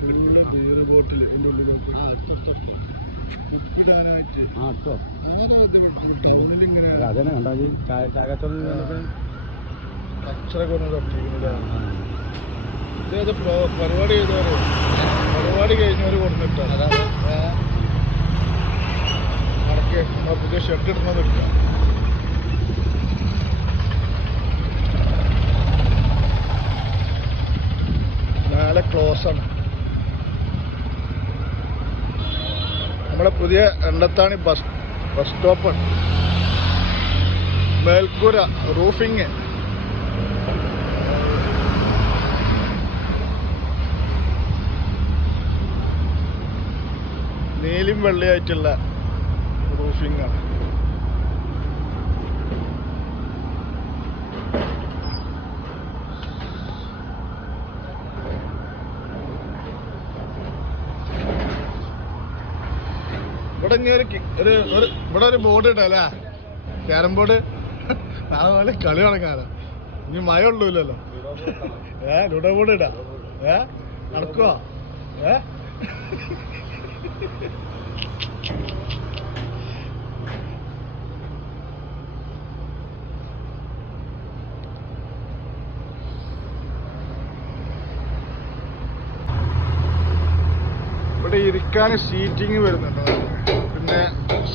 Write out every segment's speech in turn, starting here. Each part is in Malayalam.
ഫുള്ള് ബീർ ബോട്ടിൽ ഇതിന്റെ ഉള്ളിലൊക്കെ കുപ്പിടാനായിട്ട് അതന്നെ കണ്ടാ? തട്ടിയിരിക്കുന്നില്ല ഇതേത് പ്രോ- പരിപാടി ചെയ്തവര് പരിപാടി കഴിഞ്ഞവര് കൊടുത്തിട്ടാ നടക്ക് നമ്മളെ പുതിയ ഷർട്ട് ഇടുന്നത് എടുക്കാം മേലെ ക്ലോസ് ആണ് നമ്മുടെ പുതിയ രണ്ടത്താണി ബസ് ബസ് സ്റ്റോപ്പ്. മേൽക്കൂര റൂഫിങ്. നീലും വെള്ളയായിട്ടുള്ള റൂഫിംഗ് ആണ് ഇവിടെ ഒരു ഇവിടെ ഒരു ബോർഡ് ഇട്ടല്ലേ ക്യാരം ബോർഡ് നാളെ പോലെ കളി തുടങ്ങാലോ ഇനി മഴ ഉള്ളൂല്ലോ ഏ ലുഡോ ബോർഡ് ഇടാ. ഏ നടക്കുവോ? ഏ? ഇവിടെ ഇരിക്കാൻ സീറ്റിംഗ് വരുന്നുണ്ട്.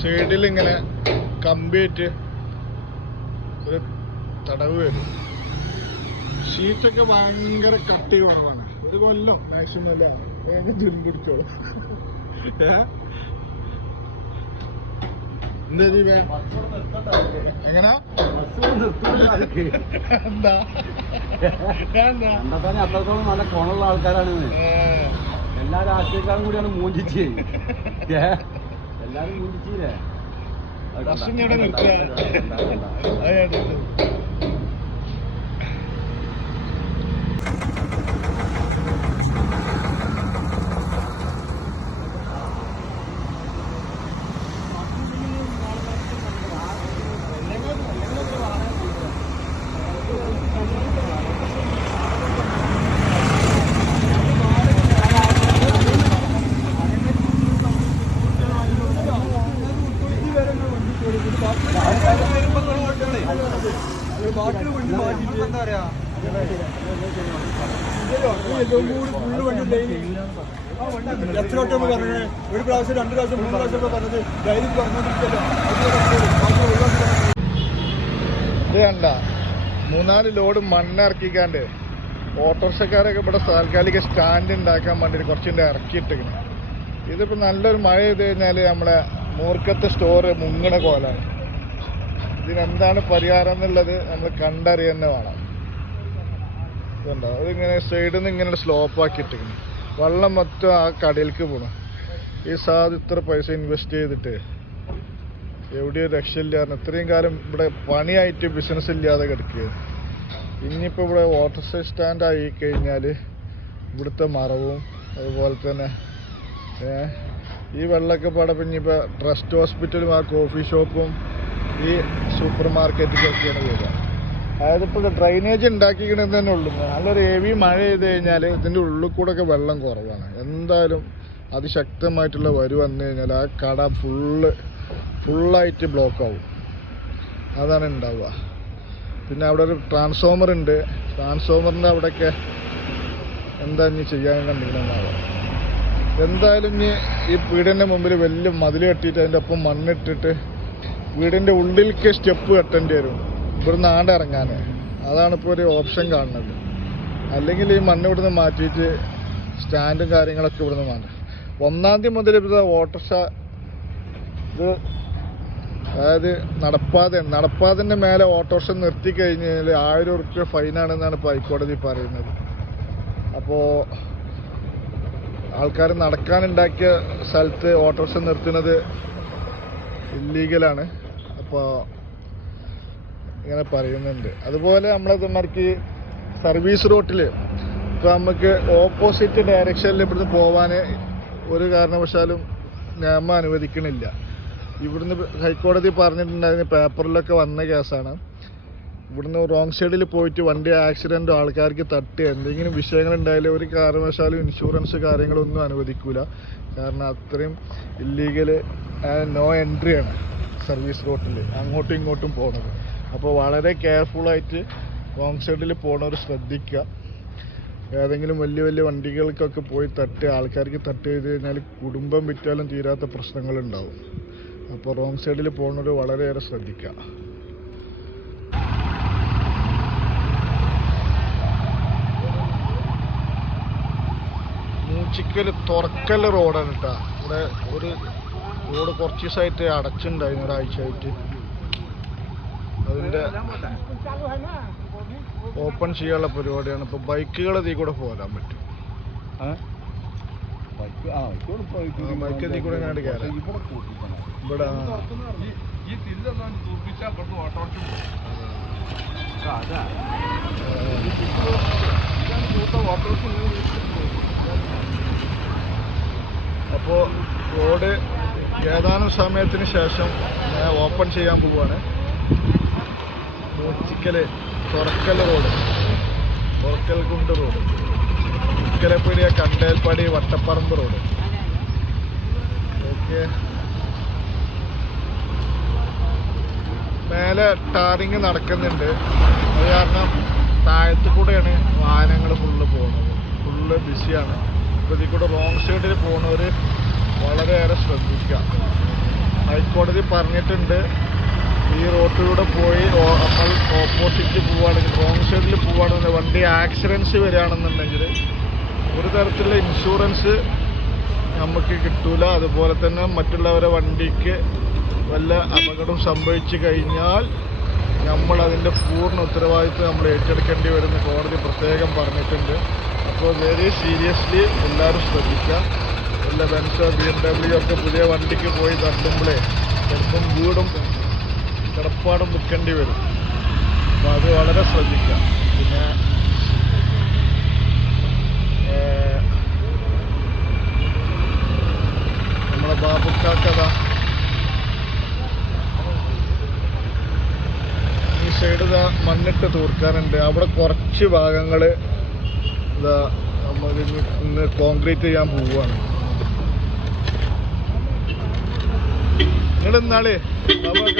സൈഡിൽ ഇങ്ങനെ കമ്പിയിട്ട് ഒരു തടവ് വരും. ഷീറ്റൊക്കെ ഭയങ്കര കട്ടി കുറവാണ്. ഒരു കൊല്ലം മാക്സിമം അല്ല? വേഗം ചുരും പിടിച്ചോളൂ. എങ്ങനെ? അത്രത്തോളം നല്ല കോണുള്ള ആൾക്കാരാണ്. എല്ലാ രാഷ്ട്രീയക്കാരും കൂടിയാണ് മൂഞ്ചിച്ച്. ഏ? എല്ലാരും കണ്ടാ? ബസ് ഇവിടെ നിർത്തുക കണ്ടാ, കണ്ടാ. അത് ഞാൻ എടുത്തു. എത്ര വട്ടം പറഞ്ഞത് ഒരു പ്രാവശ്യം രണ്ട് പ്രാവശ്യം മൂന്ന് പ്രാവശ്യം ഒക്കെ പറഞ്ഞത് ഡയറി പറഞ്ഞോണ്ടിരിക്കല്ലോ മൂന്നാൽ ലോഡ് മണ്ണ് ഇറക്കിക്കാണ്ട് ഓട്ടോറിക്ഷക്കാരൊക്കെ ഇവിടെ താൽക്കാലിക സ്റ്റാൻഡ് ഉണ്ടാക്കാൻ വേണ്ടിയിട്ട് കുറച്ചിന്റെ ഇറക്കിയിട്ടിങ്ങനെ ഇതിപ്പോ നല്ലൊരു മഴ ചെയ്ത് കഴിഞ്ഞാൽ നമ്മളെ മൂർക്കത്ത് സ്റ്റോറ് മുങ്ങണ കോലാണ്. ഇതിനെന്താണ് പരിഹാരം എന്നുള്ളത് നമ്മൾ കണ്ടറിയന്നെ വേണം. ഇതുണ്ടോ? അതിങ്ങനെ സൈഡിൽ നിന്ന് ഇങ്ങനെ സ്ലോപ്പ് ആക്കിയിട്ടിങ്ങനെ വെള്ളം മൊത്തം ആ കടയിലേക്ക് പോകണം ഈ സാധ ഇത്ര പൈസ ഇൻവെസ്റ്റ് ചെയ്തിട്ട് എവിടെയും രക്ഷയില്ല കാരണം ഇത്രയും കാലം ഇവിടെ പണിയായിട്ട് ബിസിനസ് ഇല്ലാതെ കിടക്കുകയാണ്. ഇനിയിപ്പോൾ ഇവിടെ വാട്ടർ സ്റ്റാൻഡ് ആയി കഴിഞ്ഞാൽ ഇവിടുത്തെ മറവും അതുപോലെ തന്നെ ഈ വെള്ളമൊക്കെ പാടെ പിന്നെ ഇപ്പോൾ ട്രസ്റ്റ് ഹോസ്പിറ്റലും ആ കോഫി ഷോപ്പും ഈ സൂപ്പർ മാർക്കറ്റിലൊക്കെയാണ് വരിക. അതായത് ഇപ്പോൾ ഡ്രൈനേജ് ഉണ്ടാക്കിക്കണമെന്ന് തന്നെ ഉള്ളൂ. നല്ലൊരു ഹെവി മഴ ചെയ്ത് കഴിഞ്ഞാൽ ഇതിന്റെ ഉള്ളിൽ കൂടെയൊക്കെ വെള്ളം കുറവാണ്. എന്തായാലും അതിശക്തമായിട്ടുള്ള വരു വന്നു കഴിഞ്ഞാൽ ആ കട ഫുള്ള് ഫുള്ളായിട്ട് ബ്ലോക്ക് ആവും. അതാണ് ഉണ്ടാവുക പിന്നെ അവിടെ ഒരു ട്രാൻസ്ഫോമർ ഉണ്ട് ട്രാൻസ്ഫോമറിന്റെ അവിടെയൊക്കെ എന്താ ഇനി കണ്ടിട്ടുണ്ടാവുക എന്തായാലും ഇനി ഈ വീടിന്റെ മുമ്പിൽ വലിയ മതിൽ കെട്ടിയിട്ട് അതിന്റെ ഒപ്പം മണ്ണിട്ടിട്ട് വീടിന്റെ ഉള്ളിലേക്ക് സ്റ്റെപ്പ് കെട്ടേണ്ടി വരും. ഇവിടുന്ന് ആണ്ട് ഇറങ്ങാൻ അതാണ് ഇപ്പോൾ ഒരു ഓപ്ഷൻ കാണുന്നത്. അല്ലെങ്കിൽ ഈ മണ്ണ് ഇവിടുന്ന് മാറ്റിയിട്ട് സ്റ്റാൻഡും കാര്യങ്ങളൊക്കെ ഇവിടുന്ന് മാറ്റും ഒന്നാം തീയതി മുതൽ ഇവിടെ ഓട്ടോറിക്ഷ ഇത് അതായത് നടപ്പാതെ നടപ്പാതിന്റെ മേലെ ഓട്ടോറിക്ഷ നിർത്തി കഴിഞ്ഞ് കഴിഞ്ഞാൽ ആയിരം ഉറുപ്പ്യ ഫൈനാണെന്നാണ് ഇപ്പോൾ ഹൈക്കോടതി പറയുന്നത്. അപ്പോൾ ആൾക്കാർ നടക്കാനുണ്ടാക്കിയ സ്ഥലത്ത് ഓട്ടോറിക്ഷ നിർത്തുന്നത് ഇല്ലീഗലാണ് അപ്പോൾ ഇങ്ങനെ പറയുന്നുണ്ട്. അതുപോലെ നമ്മളതമാർക്ക് സർവീസ് റോട്ടിൽ ഇപ്പോൾ നമുക്ക് ഓപ്പോസിറ്റ് ഡയറക്ഷനിൽ ഇവിടുന്ന് പോവാൻ ഒരു കാരണവശാലും നിയമം അനുവദിക്കണില്ല. ഇവിടുന്ന് ഹൈക്കോടതി പറഞ്ഞിട്ടുണ്ടായിരുന്ന പേപ്പറിലൊക്കെ വന്ന കേസാണ്. ഇവിടുന്ന് റോങ് സൈഡിൽ പോയിട്ട് വണ്ടി ആക്സിഡന്റോ ആൾക്കാർക്ക് തട്ടി എന്തെങ്കിലും വിഷയങ്ങൾ ഉണ്ടായാലും ഒരു കാരണവശാലും ഇൻഷുറൻസ് കാര്യങ്ങളൊന്നും അനുവദിക്കില്ല കാരണം അത്രയും ഇല്ലീഗൽ നോ എൻട്രി ആണ് സർവീസ് റോട്ടിൽ അങ്ങോട്ടും ഇങ്ങോട്ടും പോണത്. അപ്പോൾ വളരെ കെയർഫുള്ളായിട്ട് റോങ് സൈഡിൽ പോണവർ ശ്രദ്ധിക്കുക. ഏതെങ്കിലും വലിയ വലിയ വണ്ടികൾക്കൊക്കെ പോയി തട്ട് ആൾക്കാർക്ക് തട്ട് ചെയ്ത് കഴിഞ്ഞാൽ കുടുംബം വിറ്റാലും തീരാത്ത പ്രശ്നങ്ങളുണ്ടാവും. അപ്പോൾ റോങ് സൈഡിൽ പോകുന്നത് വളരെയേറെ ശ്രദ്ധിക്കുക മൂച്ചിക്കൽ തുറക്കൽ റോഡാണ് കേട്ടോ ഇവിടെ ഒരു റോഡ് കുറച്ച് ദിവസമായിട്ട് അടച്ചിട്ടുണ്ടായിരുന്നു ഒരാഴ്ചയായിട്ട്. അതിന്റെ ഓപ്പൺ ചെയ്യാനുള്ള പരിപാടിയാണ്. ഇപ്പോൾ ബൈക്കുകൾ ഇതിൽ കൂടെ പോരാൻ പറ്റും. ബൈക്ക് ഇതിൽ കൂടെ കയറാം. ഇവിടെ അപ്പോൾ റോഡ് ഏതാനും സമയത്തിന് ശേഷം ഓപ്പൺ ചെയ്യാൻ പോവുകയാണ് Moochikkal Thurakkal road. Thurakkal Kundu road. Ukkarappeedika Kandelpadi Vattapparamba road. Okay. മേലെ ടാറിങ് നടക്കുന്നുണ്ട്. അത് കാരണം താഴത്തു കൂടെയാണ് വാഹനങ്ങൾ ഫുള്ള് പോകുന്നത്. ഫുള്ള് ബിസിയാണ്. അപ്പോൾ ഇതിൽ കൂടെ റോങ് സൈഡിൽ പോകുന്നവർ വളരെയേറെ ശ്രദ്ധിക്കുക. ഹൈക്കോടതി പറഞ്ഞിട്ടുണ്ട് ഈ റോട്ടിലൂടെ പോയി നമ്മൾ ഓപ്പോസിറ്റ് പോവുകയാണെങ്കിൽ റോങ് സൈഡിൽ പോവുകയാണെങ്കിൽ വണ്ടി ആക്സിഡൻസ് വരികയാണെന്നുണ്ടെങ്കിൽ ഒരു തരത്തിലുള്ള ഇൻഷുറൻസ് നമുക്ക് കിട്ടൂല. അതുപോലെ തന്നെ മറ്റുള്ളവരെ വണ്ടിക്ക് വല്ല അപകടം സംഭവിച്ചു കഴിഞ്ഞാൽ നമ്മൾ അതിന്റെ പൂർണ ഉത്തരവാദിത്വം നമ്മൾ ഏറ്റെടുക്കേണ്ടി വരുന്ന കോടതി പ്രത്യേകം പറഞ്ഞിട്ടുണ്ട്. അപ്പോൾ വെരി സീരിയസ്ലി എല്ലാവരും ശ്രദ്ധിക്കുക. വല്ല ബെൻസോ ബി എം ഡബ്ല്യു ഒക്കെ പുതിയ വണ്ടിക്ക് പോയി തട്ടുമ്പോഴേ ചിലപ്പം വീടും കിടപ്പാടും നിൽക്കേണ്ടി വരും. അപ്പോൾ അത് വളരെ ശ്രദ്ധിക്കാം പിന്നെ നമ്മളെ ബാബുക്കാക്കഥ ഈ സൈഡ് ഇതാ മണ്ണിട്ട് തൂർക്കാനുണ്ട്. അവിടെ കുറച്ച് ഭാഗങ്ങൾ ഇതാ നമ്മൾ ഇന്ന് കോൺക്രീറ്റ് ചെയ്യാൻ പോവുകയാണ്. നിങ്ങളുടെ ഇന്നാളേ ബാബുക്ക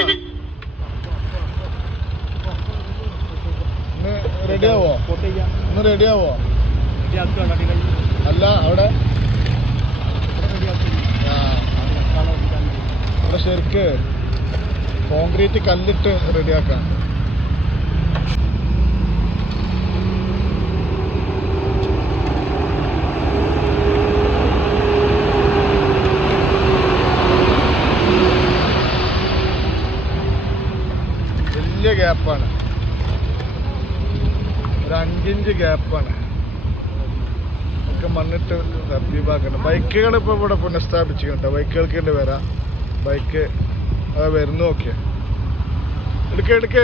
ഇന്ന് റെഡിയാവോ? ഒന്ന് റെഡിയാവോ? അല്ല അവിടെ? അവിടെ ശരിക്ക് കോൺക്രീറ്റ് കല്ലിട്ട് റെഡിയാക്കാൻ വലിയ ഗ്യാപ്പാണ് ഒരു അഞ്ചിഞ്ച് ഗ്യാപ്പാണ്. ഒക്കെ മണ്ണിട്ട് തപ്പിപ്പാക്കണം ബൈക്കുകൾ ഇപ്പോൾ ഇവിടെ പുനഃസ്ഥാപിച്ചിട്ടുണ്ട്. ബൈക്കുകൾക്ക് വേണ്ടി വരാം. ബൈക്ക് അത് വരുന്നു ഓക്കെ. എടുക്ക എടുക്ക.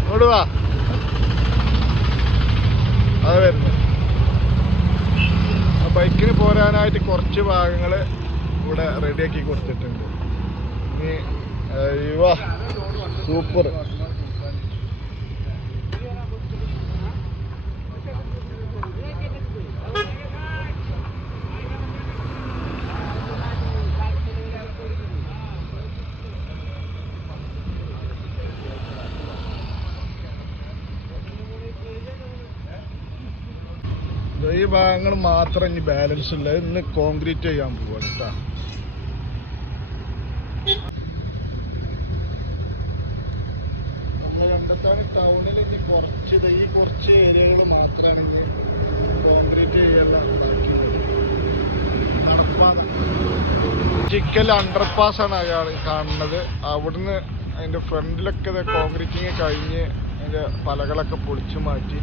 ഇങ്ങോട്ട് വാ. അത് വരുന്നു. ബൈക്കിന് പോരാനായിട്ട് കുറച്ച് ഭാഗങ്ങൾ ഇവിടെ റെഡിയാക്കി കൊടുത്തിട്ടുണ്ട്. ഇനി യുവാ സൂപ്പർ. ഈ ഭാഗങ്ങൾ മാത്രം ഇനി ബാലൻസ് ഉള്ളത്. ഇന്ന് കോൺക്രീറ്റ് ചെയ്യാൻ പോവാണ് കേട്ടോ. കണ്ടെത്താൻ ടൗണിൽ ഇനി കുറച്ച് ഈ കുറച്ച് ഏരിയകൾ മാത്രമാണ് ഇനി കോൺക്രീറ്റ് നടപ്പാണ്. ചിക്കൽ അണ്ടർപാസ് ആണ് അയാൾ കാണുന്നത്. അവിടുന്ന് അതിന്റെ ഫ്രണ്ടിലൊക്കെ കോൺക്രീറ്റിങ് കഴിഞ്ഞ് അതിന്റെ പലകളൊക്കെ പൊളിച്ചു മാറ്റി.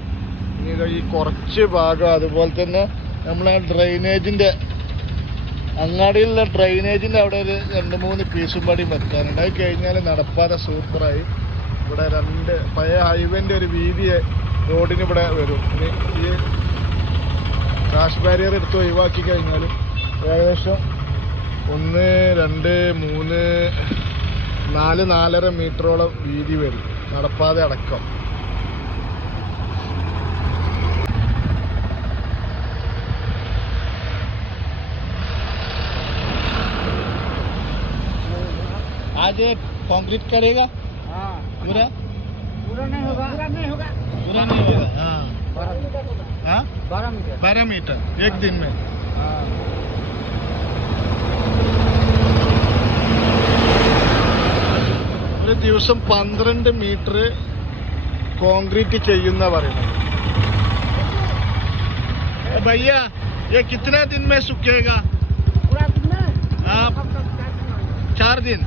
ഇനി ഈ കുറച്ച് ഭാഗം അതുപോലെ തന്നെ നമ്മളെ ഡ്രൈനേജിന്റെ അങ്ങാടിയിലുള്ള ഡ്രൈനേജിന്റെ അവിടെ ഒരു രണ്ട് മൂന്ന് പീസും പടി വെക്കാനുണ്ട്. അത് കഴിഞ്ഞാൽ നടപ്പാത സൂപ്പറായി. ഇവിടെ രണ്ട് പഴയ ഹൈവേന്റെ ഒരു വീതി റോഡിന് ഇവിടെ വരും. ഇനി ഈ ക്രാഷ് ബാരിയർ എടുത്ത് ഒഴിവാക്കി കഴിഞ്ഞാൽ ഏകദേശം ഒന്ന് രണ്ട് മൂന്ന് നാല് നാലര മീറ്ററോളം വീതി വരും. നടപ്പാതെ അടക്കം. आज कंक्रीट करेगा हाँ पूरा पूरा नहीं होगा पूरा नहीं होगा पूरा नहीं होगा हाँ बारह मीटर हाँ बारह मीटर बारह मीटर एक दिन में हाँ ഒരു ദിവസം പന്ത്രണ്ട് മീറ്റർ കോൺക്രീറ്റ് ചെയ്യുന്ന പറയുന്നത് ए भैया ये कितना दिन में सूखेगा पूरा कितना आप ചാർ ദിൻ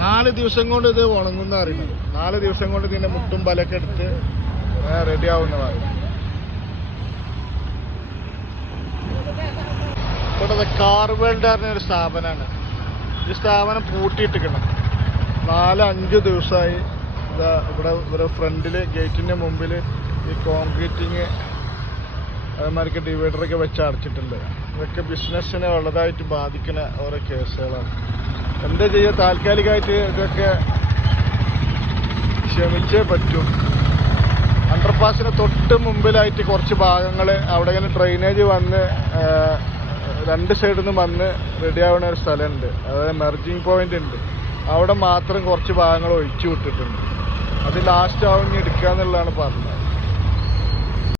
നാല് ദിവസം കൊണ്ട് ഇത് ഉണങ്ങുന്ന പറയുന്നത് നാല് ദിവസം കൊണ്ട് ഇതിന്റെ മുട്ടും പലൊക്കെ എടുത്ത് റെഡി ആവുന്നതാണ് ഇവിടെ കാർ വേൾഡ് പറഞ്ഞ ഒരു സ്ഥാപനമാണ് ഈ സ്ഥാപനം പൂട്ടിയിട്ടിരിക്കണം നാല് അഞ്ച് ദിവസമായി ഇവിടെ ഇവിടെ ഫ്രണ്ടിൽ ഗേറ്റിന്റെ മുമ്പിൽ ഈ കോൺക്രീറ്റിങ് അതേമാതിരിക്ക് ഡിവൈഡറൊക്കെ വെച്ച് അടച്ചിട്ടുണ്ട്. ഇതൊക്കെ ബിസിനസ്സിനെ വളരെയായിട്ട് ബാധിക്കുന്ന ഓരോ കേസുകളാണ് എന്താ ചെയ്യുക താൽക്കാലികമായിട്ട് ഇതൊക്കെ ക്ഷമിച്ചേ പറ്റും. അണ്ടർപാസിന് തൊട്ട് മുമ്പിലായിട്ട് കുറച്ച് ഭാഗങ്ങൾ അവിടെ ഇങ്ങനെ ഡ്രെയിനേജ് വന്ന് രണ്ട് സൈഡിൽ നിന്ന് വന്ന് റെഡിയാവുന്ന ഒരു സ്ഥലമുണ്ട്. അതായത് മെർജിങ് പോയിന്റ് ഉണ്ട്. അവിടെ മാത്രം കുറച്ച് ഭാഗങ്ങൾ ഒഴിച്ചു വിട്ടിട്ടുണ്ട്. അത് ലാസ്റ്റ് ആവുന്ന എടുക്കുക എന്നുള്ളതാണ് പറഞ്ഞത്.